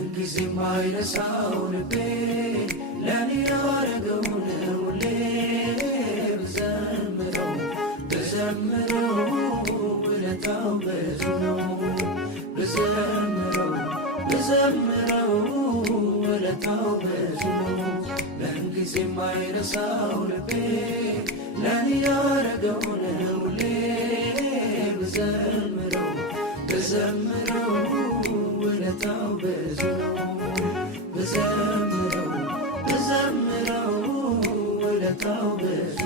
ምንጊዜ ማይረሳው ልቤ ለኔ ያረገውን ሁሌ ብዘምረው ብዘምረው ውለታው ብዙ ነው። ብዘምረው ብዘምረው ውለታው ብዙ ነው። ምንጊዜ ማይረሳው ልቤ ለኔ ያረገውን ሁሌ ብዘምረው ብዘምረው ውለታው ብዙ ነው። ብዘምረው ብዘምረው ውለታው ብዙ